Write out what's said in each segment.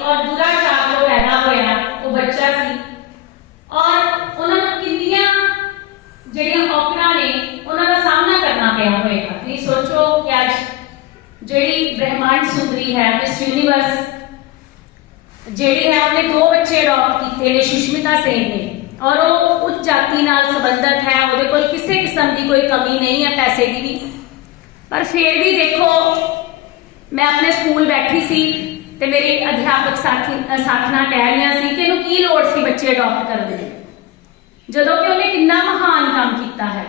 ਔਰ ਦੁਰਾਚਾਰ ਤੋਂ ਪੈਦਾ ਹੋਇਆ ਉਹ ਬੱਚਾ ਸੀ ਔਰ ਉਹਨਾਂ ਨੂੰ ਕਿੰਨੀਆਂ ਜਿਹੜੀਆਂ ਔਕੜਾਂ ਨੇ ਉਹਨਾਂ ਦਾ ਸਾਹਮਣਾ ਕਰਨਾ ਪਿਆ ਹੋਵੇਗਾ ਤੁਸੀਂ ਸੋਚੋ ਕਿ ਅੱਜ ਜਿਹੜੀ ਬ੍ਰਹਿਮੰਡ ਸੁੰਦਰੀ ਹੈ ਮਿਸ ਯੂਨੀਵਰਸ ਜਿਹੜੀ ਹੈ ਉਹਨੇ ਦੋ ਬੱਚੇ ਅਡਾਪਟ ਕੀਤੇ ਨੇ ਸੁਸ਼ਮਿਤਾ ਸੇਨ ਨੇ ਔਰ ਉਹ ਉੱਚ ਜਾਤੀ ਨਾਲ ਸੰਬੰਧਿਤ ਹੈ ਉਹਦੇ ਕੋਲ ਕਿਸੇ ਕਿਸਮ ਦੀ ਕੋਈ ਕਮੀ ਨਹੀਂ ਹੈ ਪੈਸੇ ਦੀ ਵੀ ਪਰ ਫਿਰ ਵੀ ਦੇਖੋ ਮੈਂ ਆਪਣੇ ਸਕੂਲ ਬੈਠੀ ਸੀ ਤੇ ਮੇਰੀ ਅਧਿਆਪਕ ਸਾਥੀ ਅ, ਸਾਥਣਾ ਕਹਿ ਰਹੀਆਂ ਸੀ ਕਿ ਇਹਨੂੰ ਕੀ ਲੋੜ ਸੀ ਬੱਚੇ ਅਡਾਪਟ ਕਰਨ ਦੀ? ਜਦੋਂ ਕਿ ਉਹਨੇ ਕਿੰਨਾ ਮਹਾਨ ਕੰਮ ਕੀਤਾ ਹੈ।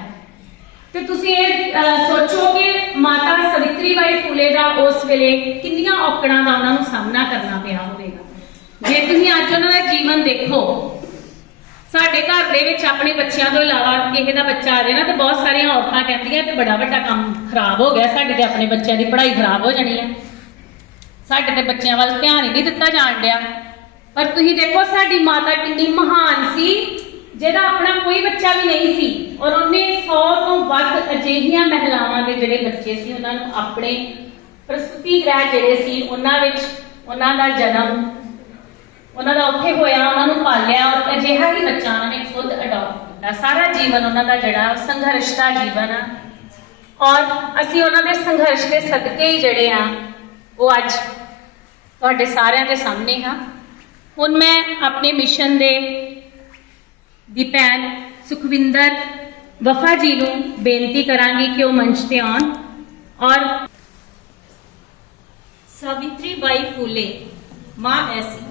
ਤੇ ਤੁਸੀਂ ਇਹ ਸੋਚੋ ਕਿ ਮਾਤਾ ਸਵਿਤਰੀ ਬਾਈ ਫੂਲੇ ਦਾ ਉਸ ਵੇਲੇ ਕਿੰਨੀਆਂ ਔਕੜਾਂ ਦਾ ਉਹਨਾਂ ਨੂੰ ਸਾਹਮਣਾ ਕਰਨਾ ਪਿਆ ਹੋਵੇਗਾ। ਜੇ ਤੁਸੀਂ ਅੱਜ ਉਹਨਾਂ ਦਾ ਜੀਵਨ ਦੇਖੋ ਸਾਡੇ ਘਰ ਦੇ ਵਿੱਚ ਆਪਣੇ ਬੱਚਿਆਂ ਤੋਂ ਇਲਾਵਾ ਕਿਸੇ ਦਾ ਬੱਚਾ ਆ ਜਾਏ ਨਾ ਤੇ ਬਹੁਤ ਸਾਰੀਆਂ ਔਰਤਾਂ ਕਹਿੰਦੀਆਂ ਤੇ ਬੜਾ ਵੱਡਾ ਕੰਮ ਖਰਾਬ ਹੋ ਗਿਆ ਸਾਡੇ ਤੇ ਆਪਣੇ ਬੱਚਿਆਂ ਦੀ ਪੜ੍ਹਾਈ ਖਰਾਬ ਹੋ ਜਾਣੀ ਹੈ। ਸਾਡੇ ਤੇ ਬੱਚਿਆਂ ਵੱਲ ਧਿਆਨ ਹੀ ਨਹੀਂ ਦਿੱਤਾ ਜਾਣ ਡਿਆ। ਪਰ ਤੁਸੀਂ ਦੇਖੋ, ਸਾਡੀ ਮਾਤਾ ਕਿੰਨੀ ਮਹਾਨ ਸੀ, ਜਿਹਦਾ ਆਪਣਾ ਕੋਈ ਬੱਚਾ ਵੀ ਨਹੀਂ ਸੀ। ਔਰ ਉਹਨੇ 100 ਤੋਂ ਵੱਧ ਅਜਿਹੀਆਂ ਮਹਿਲਾਵਾਂ ਦੇ ਜਿਹੜੇ ਬੱਚੇ ਸੀ, ਉਹਨਾਂ ਨੂੰ ਆਪਣੇ ਪ੍ਰਸੂਤੀ ਗ੍ਰਹਿ ਜਿਹੜੇ ਸੀ, ਉਹਨਾਂ ਵਿੱਚ ਉਹਨਾਂ ਦਾ ਜਨਮ, ਉਹਨਾਂ ਦਾ ਉੱਥੇ ਹੋਇਆ, ਉਹਨਾਂ ਨੂੰ ਪਾਲਿਆ ਔਰ ਅਜਿਹਾ ਹੀ ਬੱਚਾ ਉਹਨਾਂ ਨੇ ਖੁਦ ਅਡਾਪਟ ਕੀਤਾ। ਸਾਰਾ ਜੀਵਨ ਉਹਨਾਂ ਦਾ ਜਿਹੜਾ ਸੰਘਰਸ਼ ਦਾ ਜੀਵਨ ਆ। ਔਰ ਅਸੀਂ ਉਹਨਾਂ ਦੇ ਸੰਘਰਸ਼ ਦੇ ਸਦਕੇ ਹੀ ਜਿਹੜੇ ਆ, ਉਹ ਅੱਜ ਤੁਹਾਡੇ ਸਾਰਿਆਂ ਦੇ ਸਾਹਮਣੇ ਹਾਂ ਹੁਣ ਮੈਂ ਆਪਣੇ ਮਿਸ਼ਨ ਦੇ ਦੀ ਭੈਣ ਸੁਖਵਿੰਦਰ ਵਫਾ ਜੀ ਨੂੰ ਬੇਨਤੀ ਕਰਾਂਗੀ ਕਿ ਉਹ ਮੰਚ ਤੇ ਆਉਣ ਔਰ ਸਾਵਿਤਰੀ ਬਾਈ ਫੂਲੇ ਮਾਂ ਐਸੀ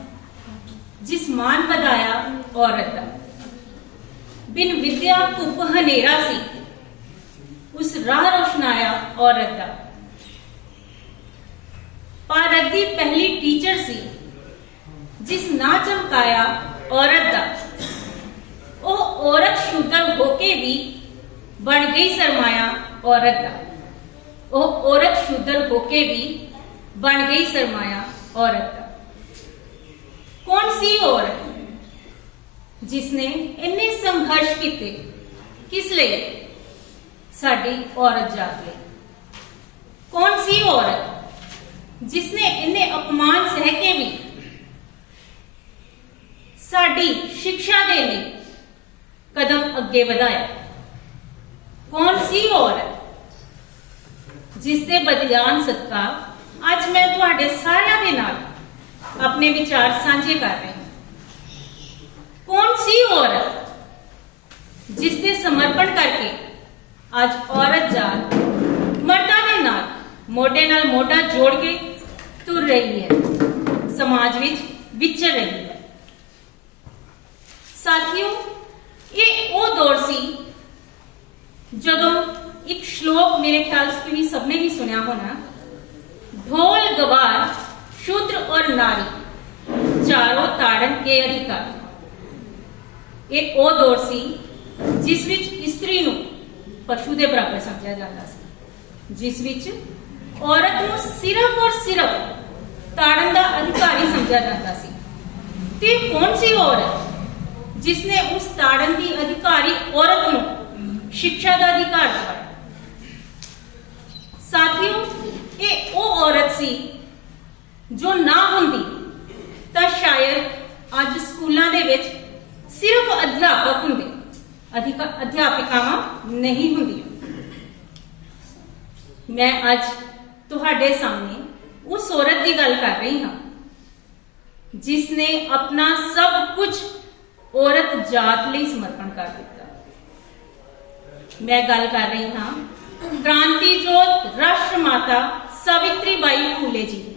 ਜਿਸ ਮਾਨ ਵਧਾਇਆ ਔਰਤ ਦਾ ਬਿਨ ਵਿਦਿਆ ਕੁਪ ਹਨੇਰਾ ਸੀ ਉਸ ਰਾਹ पारदी पहली टीचर सी, जिस ना चमकाया औरत दा। ओ औरत शुगर होके भी बन गई सरमाया औरत दा। ओ औरत शुगर होके भी बन गई सरमाया औरत दा। कौन सी औरत, जिसने इन्ने संघर्ष किए किस ले साड़ी औरत जाग गई। कौन सी औरत ਜਿਸਨੇ ਇੰਨੇ ਅਪਮਾਨ ਸਹਿ ਕੇ ਵੀ ਸਾਡੀ ਸਿੱਖਿਆ ਦੇ ਲਈ ਕਦਮ ਅੱਗੇ ਵਧਾਇਆ ਕੌਣ ਸੀ ਔਰਤ ਜਿਸ ਦੇ ਬਲਿਦਾਨ ਸਦਕਾ ਅੱਜ ਮੈਂ ਤੁਹਾਡੇ ਸਾਰਿਆਂ ਦੇ ਨਾਲ ਆਪਣੇ ਵਿਚਾਰ ਸਾਂਝੇ ਕਰ ਰਹੀ ਹਾਂ ਕੌਣ ਸੀ ਔਰਤ ਜਿਸ ਦੇ ਸਮਰਪਣ ਕਰਕੇ ਅੱਜ ਔਰਤ ਜਾਤ ਮਰਦਾਂ ਦੇ ਨਾਲ ਮੋਢੇ ਨਾਲ ਮੋਢਾ ਜੋੜ ਕੇ ਤੁਰ ਰਹੀ ਹੈ ਸਮਾਜ ਵਿੱਚ ਵਿਚਰ ਰਹੀ ਹੈ ਸਾਥੀਓ ਇਹ ਉਹ ਦੌਰ ਸੀ ਜਦੋਂ ਇੱਕ ਸ਼ਲੋਕ ਮੇਰੇ ਖਿਆਲ ਸੇ ਤੁਸੀਂ ਸਭ ਨੇ ਹੀ ਸੁਣਿਆ ਹੋਣਾ ढोल गवार शूद्र और नारी ਚਾਰੋਂ ਤਾੜਨ ਕੇ ਅਧਿਕਾਰ ਇਹ ਉਹ ਦੌਰ ਸੀ ਜਿਸ ਵਿੱਚ ਇਸਤਰੀ ਨੂੰ ਪਸ਼ੂ ਦੇ ਬਰਾਬਰ ਸਮਝਿਆ ਜਾਂਦਾ ਸੀ ਜਿਸ ਵਿੱਚ ਔਰਤ ਨੂੰ ਸਿਰਫ ਔਰ ਸਿਰਫ ਤਾੜਨ ਦਾ ਅਧਿਕਾਰੀ ਸਮਝਿਆ ਜਾਂਦਾ ਸੀ। ਤੇ ਕੌਣ ਸੀ ਔਰਤ? ਜਿਸ ਨੇ ਉਸ ਤਾੜਨ ਦੀ ਅਧਿਕਾਰੀ ਔਰਤ ਨੂੰ ਸਿੱਖਿਆ ਦਾ ਅਧਿਕਾਰ ਦਿੱਤਾ। ਸਾਥੀਓ, ਇਹ ਉਹ ਔਰਤ ਸੀ ਜੋ ਨਾ ਹੁੰਦੀ ਤਾਂ ਸ਼ਾਇਦ ਅੱਜ ਸਕੂਲਾਂ ਦੇ ਵਿੱਚ ਸਿਰਫ ਅਧਿਆਪਕ ਹੁੰਦੇ। ਅਧਿਕ, ਅਧਿਆਪਿਕਾਵਾਂ ਨਹੀਂ ਹੁੰਦੀਆਂ। ਮੈਂ ਅੱਜ ਤੁਹਾਡੇ ਸਾਹਮਣੇ ਉਸ ਔਰਤ ਦੀ ਗੱਲ ਕਰ ਰਹੀ ਹਾਂ ਜਿਸ ਨੇ ਆਪਣਾ ਸਭ ਕੁਝ ਔਰਤ ਜਾਤ ਲਈ ਸਮਰਪਣ ਕਰ ਦਿੱਤਾ ਮੈਂ ਗੱਲ ਕਰ ਰਹੀ ਹਾਂ ਕ੍ਰਾਂਤੀ ਜੋਤ ਰਾਸ਼ਟਰ ਮਾਤਾ ਸਾਵਿਤਰੀ ਬਾਈ ਫੂਲੇ ਜੀ ਦੀ,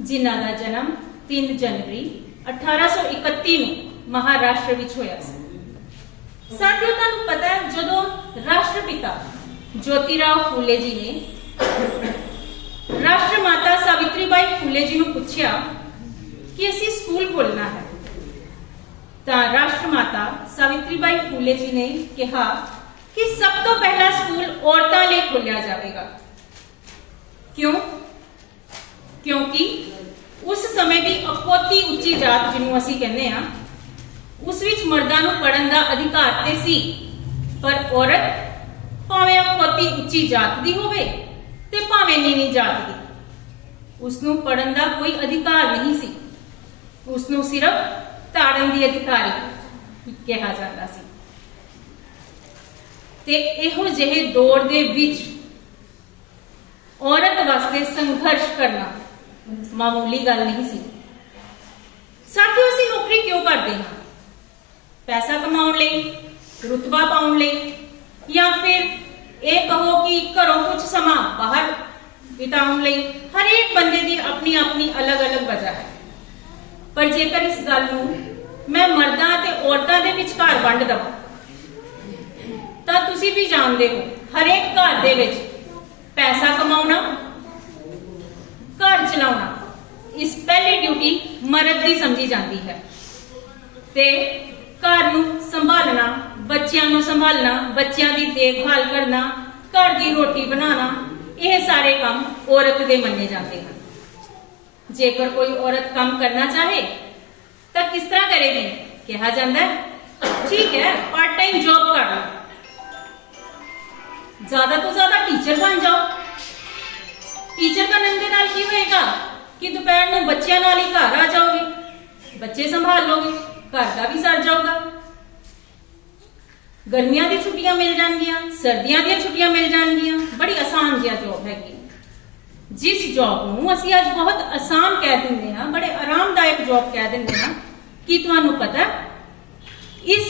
ਜਿਨ੍ਹਾਂ ਦਾ ਜਨਮ 3 ਜਨਵਰੀ 1831 ਨੂੰ ਮਹਾਰਾਸ਼ਟਰ ਵਿੱਚ ਹੋਇਆ ਸੀ ਸਾਥੀਓ ਤੁਹਾਨੂੰ ਪਤਾ ਹੈ ਜਦੋਂ ਰਾਸ਼ਟਰਪਿਤਾ ਜੋਤੀਰਾਓ ਫੂਲੇ ਜੀ ਨੇ ਰਾਸ਼ਟਰ ਮਾਤਾ ਸਾਵਿਤਰੀ ਬਾਈ ਫੂਲੇ ਜੀ ਨੂੰ ਪੁੱਛਿਆ ਕਿ ਅਸੀਂ ਸਕੂਲ ਖੋਲਣਾ ਹੈ ਤਾਂ ਰਾਸ਼ਟਰ ਮਾਤਾ ਸਾਵਿਤਰੀ ਬਾਈ ਫੂਲੇ ਜੀ ਨੇ ਕਿਹਾ ਕਿ ਸਭ ਤੋਂ ਪਹਿਲਾ ਸਕੂਲ ਔਰਤਾਂ ਲਈ ਖੋਲ੍ਹਿਆ ਜਾਵੇਗਾ ਕਿਉਂ ਕਿਉਂਕਿ ਉਸ ਸਮੇਂ ਦੀ ਅਪੋਤੀ ਉੱਚੀ ਜਾਤ ਜਿਹਨੂੰ ਅਸੀਂ ਕਹਿੰਦੇ ਆ ਉਸ ਵਿੱਚ ਮਰਦਾਂ ਨੂੰ ਪੜਨ ਦਾ ਅਧਿਕਾਰ ਤੇ ਸੀ ਪਰ ਔਰਤ ਭਾਵੇਂ ਉਹ ਅਪੋਤੀ ਉੱਚੀ ਜਾਤ ਦੀ ਹੋਵੇ ਤੇ ਭਾਵੇਂ ਨੀਵੀਂ ਜਾਤ ਦੀ। ਉਸ ਨੂੰ ਪੜਨ ਦਾ ਕੋਈ ਅਧਿਕਾਰ ਨਹੀਂ ਸੀ। ਉਸ ਨੂੰ ਸਿਰਫ ਤਾੜਨ ਦੀ ਅਧਿਕਾਰੀ ਕਿਹਾ ਜਾਂਦਾ ਸੀ। ਤੇ ਇਹੋ ਜਿਹੇ ਦੌਰ ਦੇ ਵਿੱਚ ਔਰਤ ਵਾਸਤੇ ਸੰਘਰਸ਼ ਕਰਨਾ ਮਾਮੂਲੀ ਗੱਲ ਨਹੀਂ ਸੀ। ਸਾਥੀਓ, ਅਸੀਂ ਨੌਕਰੀ ਕਿਉਂ ਕਰਦੇ ਹਾਂ? ਪੈਸਾ ਕਮਾਉਣ ਲਈ, ਰੁਤਬਾ ਪਾਉਣ ਲਈ ਜਾਂ ਫਿਰ ਇਹ ਕਹੋ ਕਿ ਘਰੋਂ ਕੁਝ ਸਮਾਂ ਬਾਹਰ ਬਿਤਾਉਣ ਲਈ ਹਰੇਕ ਬੰਦੇ ਦੀ ਆਪਣੀ ਆਪਣੀ ਅਲੱਗ-ਅਲੱਗ ਵਜ੍ਹਾ ਹੈ। ਪਰ ਜੇਕਰ ਇਸ ਗੱਲ ਨੂੰ ਮੈਂ ਮਰਦਾਂ ਅਤੇ ਔਰਤਾਂ ਦੇ ਵਿਚਕਾਰ ਵੰਡ ਦਵਾਂ, ਤਾਂ ਤੁਸੀਂ ਵੀ ਜਾਣਦੇ ਹੋ ਹਰੇਕ ਘਰ ਦੇ ਵਿੱਚ ਪੈਸਾ ਕਮਾਉਣਾ, ਘਰ ਚਲਾਉਣਾ, ਇਸ ਪਹਿਲੀ ਡਿਊਟੀ ਮਰਦ ਦੀ ਸਮਝੀ ਜਾਂਦੀ ਹੈ ਤੇ ਘਰ ਨੂੰ ਸੰਭਾਲਣਾ ਬੱਚਿਆਂ ਨੂੰ ਸੰਭਾਲਣਾ ਬੱਚਿਆਂ ਦੀ ਦੇਖਭਾਲ ਕਰਨਾ ਘਰ ਦੀ ਰੋਟੀ ਬਣਾਉਣਾ ਇਹ ਸਾਰੇ ਕੰਮ ਔਰਤ ਦੇ ਮੰਨੇ ਜਾਂਦੇ ਹਨ ਜੇਕਰ ਕੋਈ ਔਰਤ ਕੰਮ ਕਰਨਾ ਚਾਹੇ ਤਾਂ ਕਿਸ ਤਰ੍ਹਾਂ ਕਰੇਗੀ ਕਿਹਾ ਜਾਂਦਾ ਹੈ ਠੀਕ ਹੈ ਪਾਰਟ ਟਾਈਮ ਜੌਬ ਕਰ ਲਓ ਜ਼ਿਆਦਾ ਤੋਂ ਜ਼ਿਆਦਾ ਟੀਚਰ ਬਣ ਜਾਓ ਟੀਚਰ ਬਣਨ ਦੇ ਨਾਲ ਕੀ ਹੋਏਗਾ ਕਿ ਦੁਪਹਿਰ ਨੂੰ ਬੱਚਿਆਂ ਨਾਲ ਹੀ ਘਰ ਆ ਜਾਓਗੇ ਬੱਚੇ ਸੰਭਾਲ ਲੋਗੇ ਘਰ ਦਾ ਵੀ ਸਰ ਜਾਊਗਾ ਗਰਮੀਆਂ ਦੀ ਛੁੱਟੀਆਂ ਮਿਲ ਜਾਣਗੀਆਂ, ਸਰਦੀਆਂ ਦੀਆਂ ਛੁੱਟੀਆਂ ਮਿਲ ਜਾਣਗੀਆਂ। ਬੜੀ ਆਸਾਨ ਜਿਹਾ ਜੌਬ ਹੈਗੀ। ਜਿਸ ਜੌਬ ਨੂੰ ਅਸੀਂ ਅੱਜ ਬਹੁਤ ਆਸਾਨ ਕਹਿ ਦਿੰਦੇ ਹਾਂ, ਬੜੇ ਆਰਾਮਦਾਇਕ ਜੌਬ ਕਹਿ ਦਿੰਦੇ ਹਾਂ, ਕੀ ਤੁਹਾਨੂੰ ਪਤਾ ਇਸ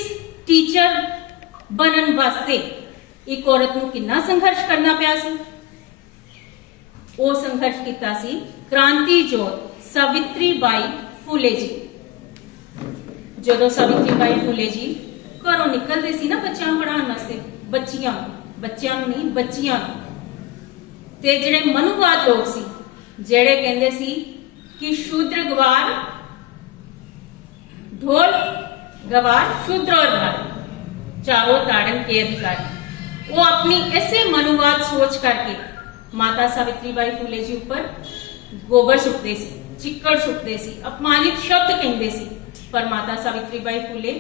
ਟੀਚਰ ਬਣਨ ਵਾਸਤੇ ਇੱਕ ਔਰਤ ਨੂੰ ਕਿੰਨਾ ਸੰਘਰਸ਼ ਕਰਨਾ ਪਿਆ ਸੀ? ਉਹ ਸੰਘਰਸ਼ ਕੀਤਾ ਸੀ ਕ੍ਰਾਂਤੀ ਜੋਤ ਸਾਵਿਤਰੀ ਬਾਈ ਫੂਲੇ ਜੀ। ਜਦੋਂ ਸਾਵਿਤਰੀ ਬਾਈ ਫੂਲੇ ਜੀ ਘਰੋਂ ਨਿਕਲਦੇ ਸੀ ਨਾ ਬੱਚਿਆਂ ਨੂੰ ਪੜਾਉਣ ਵਾਸਤੇ ਬੱਚੀਆਂ ਨੂੰ, ਬੱਚਿਆਂ ਨੂੰ ਨਹੀਂ ਬੱਚੀਆਂ ਨੂੰ ਤੇ ਜਿਹੜੇ ਮਨੁਵਾਦ ਲੋਕ ਸੀ ਜਿਹੜੇ ਕਹਿੰਦੇ ਸੀ ਕਿ ਸ਼ੂਦਰ ਗਵਾਰ ਢੋਲ ਗਵਾਰ ਸ਼ੂਦਰ ਔਰ ਨਰ ਚਾਰੋਂ ਤਾੜਨ ਕੇ ਅਧਿਕਾਰੀ ਉਹ ਆਪਣੀ ਐਸੇ ਮਨੁਵਾਦ ਸੋਚ ਕਰਕੇ ਮਾਤਾ ਸਾਵਿਤਰੀ ਬਾਈ ਫੂਲੇ ਜੀ ਉੱਪਰ ਗੋਬਰ ਸੁੱਟਦੇ ਸੀ ਚਿੱਕੜ ਸੁੱਟਦੇ ਸੀ ਅਪਮਾਨਿਤ ਸ਼ਬਦ ਕਹਿੰਦੇ ਸੀ ਪਰ ਮਾਤਾ ਸਾਵਿਤਰੀ ਬਾਈ ਫੂਲੇ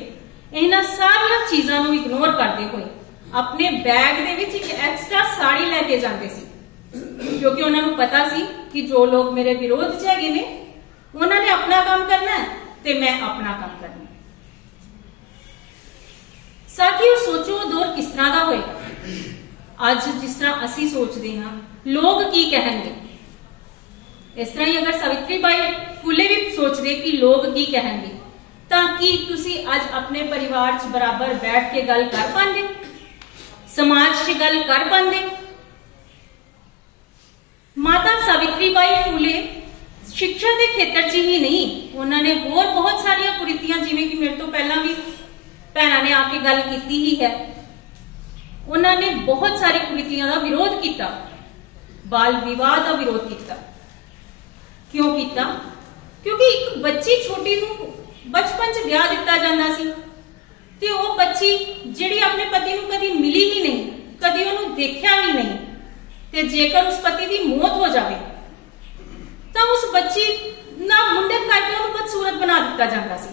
ਇਹਨਾਂ ਸਾਰੀਆਂ ਚੀਜ਼ਾਂ ਨੂੰ ਇਗਨੋਰ ਕਰਦੇ ਹੋਏ ਆਪਣੇ ਬੈਗ ਦੇ ਵਿੱਚ ਇੱਕ ਐਕਸਟਰਾ ਸਾੜੀ ਲੈ ਕੇ ਜਾਂਦੇ ਸੀ। ਕਿਉਂਕਿ ਉਹਨਾਂ ਨੂੰ ਪਤਾ ਸੀ ਕਿ ਜੋ ਲੋਕ ਮੇਰੇ ਵਿਰੋਧ 'ਚ ਹੈਗੇ ਨੇ, ਉਹਨਾਂ ਨੇ ਆਪਣਾ ਕੰਮ ਕਰਨਾ ਤੇ ਮੈਂ ਆਪਣਾ ਕੰਮ ਕਰਨਾ ਹੈ। ਸਾਥੀਓ, ਸੋਚੋ ਦੌਰ ਕਿਸ ਤਰ੍ਹਾਂ ਦਾ ਹੋਏਗਾ? ਅੱਜ ਜਿਸ ਤਰ੍ਹਾਂ ਅਸੀਂ ਸੋਚਦੇ ਹਾਂ, ਲੋਕ ਕੀ ਕਹਿਣਗੇ? ਇਸ ਤਰ੍ਹਾਂ ਹੀ ਅਗਰ ਸਾਵਿਤਰੀ ਬਾਈ ਫੁੱਲੇ ਵੀ ਸੋਚਦੇ ਕਿ ਲੋਕ ਕੀ ਕਹਿਣਗੇ ਤਾਂ ਕੀ ਤੁਸੀਂ ਅੱਜ ਆਪਣੇ ਪਰਿਵਾਰ 'ਚ ਬਰਾਬਰ ਬੈਠ ਕੇ ਗੱਲ ਕਰ ਪਾਉਂਦੇ ਸਮਾਜ 'ਚ ਗੱਲ ਕਰ ਪਾਉਂਦੇ ਮਾਤਾ ਸਾਵਿਤਰੀ ਬਾਈ ਫੂਲੇ ਸਿੱਖਿਆ ਦੇ ਖੇਤਰ 'ਚ ਹੀ ਨਹੀਂ ਉਹਨਾਂ ਨੇ ਹੋਰ ਬਹੁਤ ਸਾਰੀਆਂ ਕੁਰੀਤੀਆਂ ਜਿਵੇਂ ਕਿ ਮੇਰੇ ਤੋਂ ਪਹਿਲਾਂ ਵੀ ਭੈਣਾਂ ਨੇ ਆ ਕੇ ਗੱਲ ਕੀਤੀ ਹੀ ਹੈ ਉਹਨਾਂ ਨੇ ਬਹੁਤ ਸਾਰੀ ਕੁਰੀਤੀਆਂ ਦਾ ਵਿਰੋਧ ਕੀਤਾ ਬਾਲ ਵਿਵਾਹ ਦਾ ਵਿਰੋਧ ਕੀਤਾ ਕਿਉਂ ਕੀਤਾ ਕਿਉਂਕਿ ਇੱਕ ਬੱਚੀ ਛੋਟੀ ਨੂੰ ਬਚਪਨ 'ਚ ਵਿਆਹ ਦਿੱਤਾ ਜਾਂਦਾ ਸੀ। ਤੇ ਉਹ ਬੱਚੀ ਜਿਹੜੀ ਆਪਣੇ ਪਤੀ ਨੂੰ ਕਦੀ ਮਿਲੀ ਹੀ ਨਹੀਂ, ਕਦੀ ਉਹਨੂੰ ਦੇਖਿਆ ਵੀ ਨਹੀਂ, ਤੇ ਜੇਕਰ ਉਸ ਪਤੀ ਦੀ ਮੌਤ ਹੋ ਜਾਵੇ, ਤਾਂ ਉਸ ਬੱਚੀ ਨਾ ਮੁੰਡੇ ਕਰਕੇ ਉਹਨੂੰ ਬਦਸੂਰਤ ਬਣਾ ਦਿੱਤਾ ਜਾਂਦਾ ਸੀ।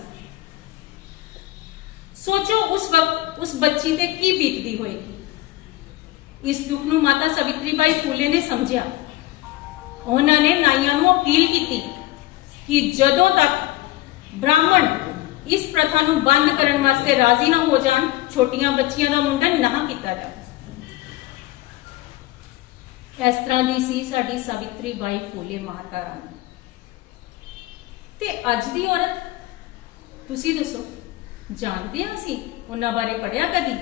ਸੋਚੋ ਉਸ ਵਕਤ ਉਸ ਬੱਚੀ ਤੇ ਕੀ ਬੀਤਦੀ ਹੋਏਗੀ। ਇਸ ਦੁੱਖ ਨੂੰ ਮਾਤਾ ਸਵਿਤਰੀ ਬਾਈ ਫੂਲੇ ਨੇ ਸਮਝਿਆ। ਉਹਨਾਂ ਨੇ ਨਾਈਆਂ ਨੂੰ ਅਪੀਲ ਕੀਤੀ ਕਿ ਜਦੋਂ ਤੱਕ ਬ੍ਰਾਹਮਣ, ਇਸ ਪ੍ਰਥਾ ਨੂੰ ਬੰਦ ਕਰਨ ਵਾਸਤੇ ਰਾਜ਼ੀ ਨਾ ਹੋ ਜਾਣ, ਛੋਟੀਆਂ ਬੱਚੀਆਂ ਦਾ ਮੁੰਡਨ ਨਾ ਕੀਤਾ ਜਾਵੇ ਇਸ ਤਰ੍ਹਾਂ ਦੀ ਸੀ ਸਾਡੀ ਸਾਵਿਤਰੀ ਬਾਈ ਫੂਲੇ ਮਾਤਾ ਰਾਣੀ ਤੇ ਅੱਜ ਦੀ ਔਰਤ, ਤੁਸੀਂ ਦੱਸੋ, ਜਾਣਦੇ ਹਾਂ ਅਸੀਂ ਉਹਨਾਂ ਬਾਰੇ ਪੜਿਆ ਕਦੀ?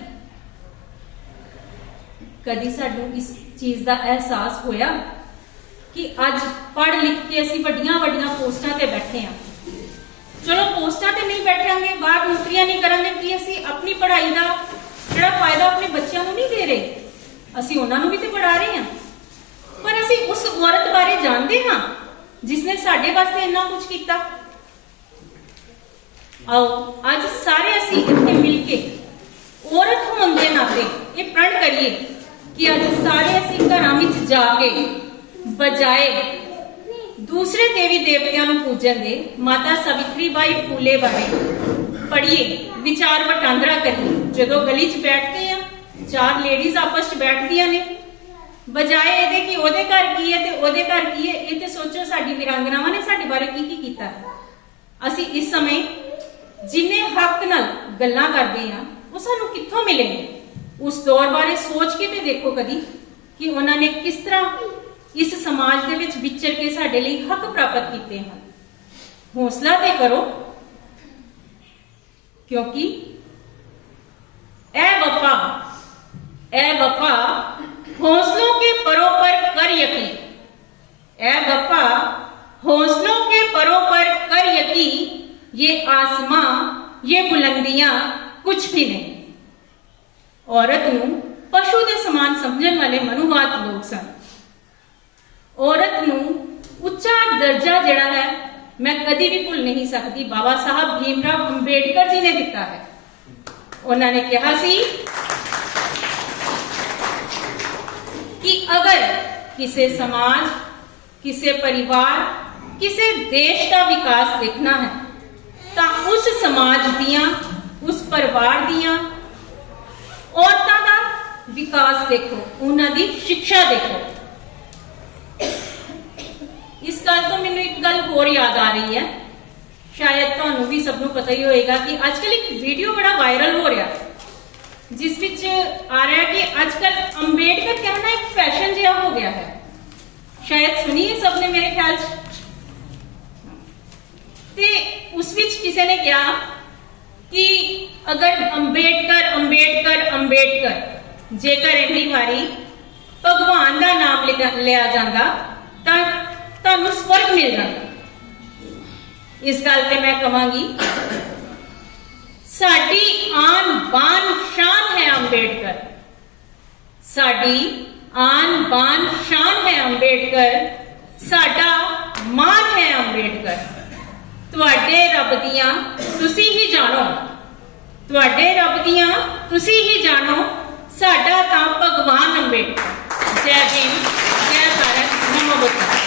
ਕਦੀ ਸਾਨੂੰ ਇਸ ਚੀਜ਼ ਦਾ ਅਹਿਸਾਸ ਹੋਇਆ ਕਿ ਅੱਜ ਪੜ੍ਹ ਲਿਖ ਕੇ ਅਸੀਂ ਵੱਡੀਆਂ ਵੱਡੀਆਂ ਪੋਸਟਾਂ ਤੇ ਬੈਠੇ ਹਾਂ? ਚਲੋ ਪੋਸਟਾਂ ਤੇ ਨਹੀਂ ਬੈਠਾਂਗੇ, ਬਾਹਰ ਨੌਕਰੀਆਂ ਨਹੀਂ ਕਰਾਂਗੇ, ਕਿ ਅਸੀਂ ਆਪਣੀ ਪੜ੍ਹਾਈ ਦਾ ਜਿਹੜਾ ਫਾਇਦਾ ਆਪਣੇ ਬੱਚਿਆਂ ਨੂੰ ਨਹੀਂ ਦੇ ਰਹੇ? ਅਸੀਂ ਉਹਨਾਂ ਨੂੰ ਵੀ ਤੇ ਪੜ੍ਹਾ ਰਹੇ ਹਾਂ। ਪਰ ਅਸੀਂ ਉਸ ਔਰਤ ਬਾਰੇ ਜਾਣਦੇ ਹਾਂ ਜਿਸ ਨੇ ਸਾਡੇ ਵਾਸਤੇ ਇੰਨਾ ਕੁਝ ਕੀਤਾ। ਆਓ, ਅੱਜ ਸਾਰੇ ਅਸੀਂ ਇੱਥੇ ਮਿਲ ਕੇ ਔਰਤ ਹੋਣ ਦੇ ਨਾਤੇ ਇਹ ਪ੍ਰਣ ਕਰੀਏ ਕਿ ਅੱਜ ਸਾਰੇ ਅਸੀਂ ਘਰਾਂ ਵਿੱਚ ਜਾ ਕੇ ਬਜਾਏ ਦੂਸਰੇ ਦੇਵੀ ਦੇਵਤਿਆਂ ਨੂੰ ਪੂਜਣ ਦੇ ਮਾਤਾ ਸਵਿਤਰੀ ਬਾਈ ਫੂਲੇ ਬਾਰੇ ਪੜ੍ਹੀਏ, ਵਿਚਾਰ ਵਟਾਂਦਰਾ ਕਰੀਏ। ਜਦੋਂ ਗਲੀ 'ਚ ਬੈਠਦੇ ਆ, ਚਾਰ ਲੇਡੀਜ਼ ਆਪਸ 'ਚ ਬੈਠਦੀਆਂ ਨੇ। ਬਜਾਏ ਇਹਦੇ ਕਿ ਉਹਦੇ ਘਰ ਕੀ ਹੈ ਤੇ ਉਹਦੇ ਘਰ ਕੀ ਹੈ, ਇਹ ਤੇ ਸੋਚੋ ਸਾਡੀ ਵਿਰਾਂਗਨਾਵਾਂ ਨੇ ਸਾਡੇ ਬਾਰੇ ਕੀ ਕੀ ਕੀਤਾ। ਅਸੀਂ ਇਸ ਸਮੇਂ ਜਿੰਨੇ ਹੱਕ ਨਾਲ ਗੱਲਾਂ ਕਰਦੇ ਆ, ਉਹ ਸਾਨੂੰ ਕਿੱਥੋਂ ਮਿਲੇ ਨੇ? ਉਸ ਦੌਰ ਬਾਰੇ ਸੋਚ ਕੇ ਤੇ ਦੇਖੋ ਕਦੀ ਕਿ ਉਹਨਾਂ ਨੇ ਕਿਸ ਤਰ੍ਹਾਂ ਇਸ ਸਮਾਜ ਦੇ ਵਿੱਚ ਵਿਚਰ ਕੇ ਸਾਡੇ ਲਈ ਹੱਕ ਪ੍ਰਾਪਤ ਕੀਤੇ ਹਨ ਹੌਸਲਾ ਤੇ ਕਰੋ ਕਿਉਂਕਿ ਇਹ ਵਫਾ ਇਹ वफा हौसलों के परों पर कर यकीन ए वफा हौसलों के परों पर कर यकीन ये आसमां ये बुलंदियां कुछ भी नहीं ਔਰਤ ਨੂੰ ਪਸ਼ੂ ਦੇ ਸਮਾਨ ਸਮਝਣ ਵਾਲੇ ਮਨੁਵਾਦ ਲੋਕ ਸਨ ਔਰਤ ਨੂੰ ਉੱਚਾ ਦਰਜਾ ਜਿਹੜਾ ਹੈ ਮੈਂ ਕਦੀ ਵੀ ਭੁੱਲ ਨਹੀਂ ਸਕਦੀ ਬਾਬਾ ਸਾਹਿਬ ਭੀਮਰਾਵ ਅੰਬੇਡਕਰ ਜੀ ਨੇ ਦਿੱਤਾ ਹੈ ਉਹਨਾਂ ਨੇ ਕਿਹਾ ਸੀ ਕਿ ਅਗਰ ਕਿਸੇ ਸਮਾਜ ਕਿਸੇ ਪਰਿਵਾਰ ਕਿਸੇ ਦੇਸ਼ ਦਾ ਵਿਕਾਸ ਦੇਖਣਾ ਹੈ ਤਾਂ ਉਸ ਸਮਾਜ ਦੀਆਂ ਉਸ ਪਰਿਵਾਰ ਦੀਆਂ ਔਰਤਾਂ ਦਾ ਵਿਕਾਸ ਦੇਖੋ ਉਹਨਾਂ ਦੀ ਸਿੱਖਿਆ ਦੇਖੋ ਇਸ ਗੱਲ ਤੋਂ ਮੈਨੂੰ ਇੱਕ ਗੱਲ ਹੋਰ ਯਾਦ ਆ ਰਹੀ ਹੈ ਸ਼ਾਇਦ ਤੁਹਾਨੂੰ ਵੀ ਸਭ ਨੂੰ ਪਤਾ ਹੀ ਹੋਏਗਾ ਕਿ ਅੱਜਕੱਲ ਇੱਕ ਵੀਡੀਓ ਬੜਾ ਵਾਇਰਲ ਹੋ ਰਿਹਾ ਹੈ ਜਿਸ ਵਿੱਚ ਆ ਰਿਹਾ ਹੈ ਕਿ ਅੱਜਕੱਲ ਅੰਬੇਡਕਰ ਕਹਿਣਾ ਇੱਕ ਫੈਸ਼ਨ ਜਿਹਾ ਹੋ ਗਿਆ ਹੈ ਸ਼ਾਇਦ ਸੁਣੀ ਹੈ ਸਭ ਨੇ ਮੇਰੇ ਖਿਆਲ 'ਚ ਤੇ ਉਸ ਵਿੱਚ ਕਿਸੇ ਨੇ ਕਿਹਾ ਕਿ ਅਗਰ ਅੰਬੇਡਕਰ ਅੰਬੇਡਕਰ ਅੰਬੇਡਕਰ ਜੇਕਰ ਇੰਨੀ ਵਾਰੀ ਭਗਵਾਨ ਦਾ ਨਾਮ ਲਿਆ- ਲਿਆ ਜਾਂਦਾ ਤਾਂ ਤੁਹਾਨੂੰ ਸਵਰਗ ਮਿਲ ਜਾਂਦਾ ਇਸ ਗੱਲ ਤੇ ਮੈਂ ਕਵਾਂਗੀ ਸਾਡੀ ਆਨ ਬਾਨ ਸ਼ਾਨ ਹੈ ਅੰਬੇਡਕਰ ਸਾਡੀ ਆਨ ਬਾਨ ਸ਼ਾਨ ਹੈ ਅੰਬੇਡਕਰ ਸਾਡਾ ਮਾਨ ਹੈ ਅੰਬੇਡਕਰ ਤੁਹਾਡੇ ਰੱਬ ਦੀਆਂ ਤੁਸੀਂ ਹੀ ਜਾਣੋ ਤੁਹਾਡੇ ਰੱਬ ਦੀਆਂ ਤੁਸੀਂ ਹੀ ਜਾਣੋ ਸਾਡਾ ਤਾਂ ਭਗਵਾਨ ਅੰਬੇਡਕਰ ਜੈ ਭੀਮ ਜੈ ਭਾਰਤ ਨਮੋ ਬੁੱਧਾ